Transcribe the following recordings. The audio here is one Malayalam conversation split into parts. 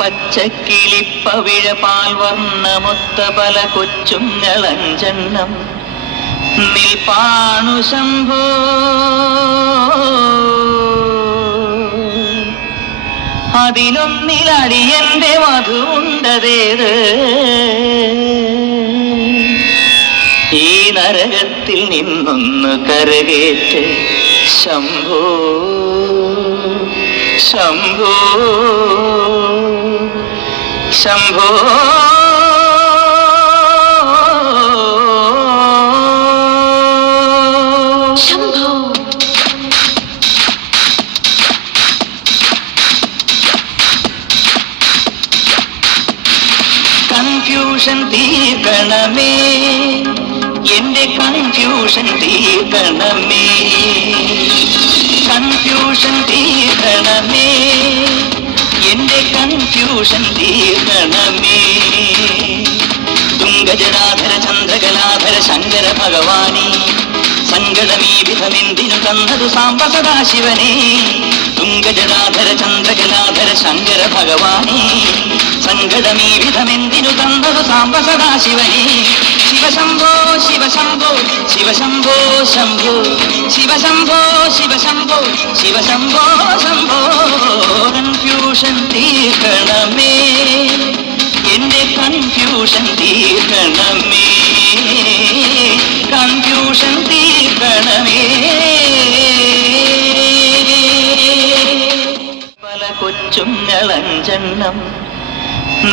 പച്ചക്കിളിപ്പവിഴ പാൽവർണ്ണമൊത്ത പല കൊച്ചുങ്ങളഞ്ചെണ്ണം നിൽപ്പാണു ശംഭോ. അതിലൊന്നിലടിയന്റെ വധുണ്ടതേത് ഈ നരകത്തിൽ നിന്നൊന്ന് കരകേറ്റ് ശംഭോ ശംഭോ ശംഭോ. കൺഫ്യൂഷൻ തീർക്കണമേ, എന്റെ കൺഫ്യൂഷൻ തീർക്കണമേ, കൺഫ്യൂഷൻ തീർക്കണമേ, എന്റെ കൺഫ്യൂഷൻ തീർക്കണമേ. തുംഗജടാധര ചന്ദ്രകലാധര ശങ്കര ഭഗവാനേ, സങ്കടമീ വിധമെന്തിനു തന്നതു സാംബ സദാശിവനേ. തുംഗജടാധര ചന്ദ്രകലാധര ശങ്കര ഭഗവാനേ, സങ്കടമീ വിധമെന്തിനു തന്നതു സാംബ സദാശിവനേ. ശിവശംഭോ ശിവശംഭോ ശിവശംഭോ ശംഭോ ശിവശംഭോ ശിവശംഭോ ശിവശംഭോ ശംഭോ. കൺഫ്യൂഷൻ തീർക്കണമേ, എന്റെ കൺഫ്യൂഷൻ തീർക്കണമേ, കൺഫ്യൂഷൻ തീർക്കണമേ. പല കൊച്ചുങ്ങളഞ്ചെണ്ണം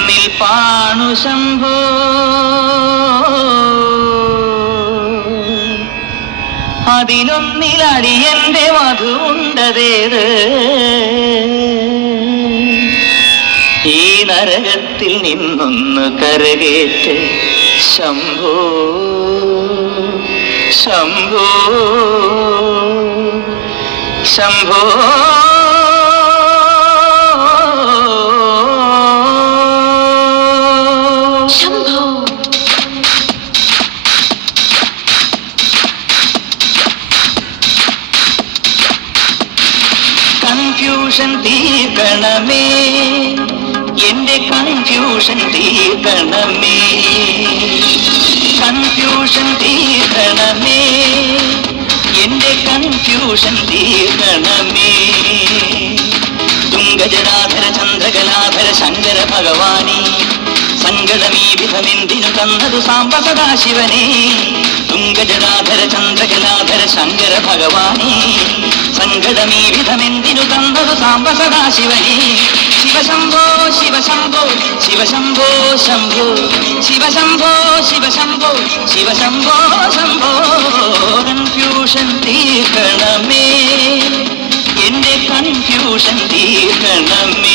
നിൽപ്പാണു ശംഭോ. അതിലൊന്നിലടിയന്റെ വധുണ്ടതേത് ഈ നരകത്തിൽ നിന്നൊന്ന് കരകേറ്റ് ശംഭോ ശംഭോ ശംഭോ. കൺഫ്യൂഷൻ തീർക്കണമേ, എന്റെ കൺഫ്യൂഷൻ തീർക്കണമേ, കൺഫ്യൂഷൻ തീർക്കണമേ, എന്റെ കൺഫ്യൂഷൻ തീർക്കണമേ. തുംഗജടാധര ചന്ദ്രകലാധര ശങ്കര ഭഗവാനേ, സങ്കടമീ വിധമെന്തിനു തന്നതു സാംബ സദാശിവനേ. തുംഗജടാധര ചന്ദ്രകലാധര ശങ്കര ഭഗവാനേ, സങ്കടമീ വിധമെന്തിനു തന്നതു സാംബ സദാശിവനേ. ശിവശംഭോ ശിവശംഭോ ശിവശംഭോ ശംഭോ ശിവശംഭോ ശിവശംഭോ ശിവശംഭോ ശംഭോ. കൺഫ്യൂഷൻ തീർക്കണമേ, എന്റെ കൺഫ്യൂഷൻ തീർക്കണമേ,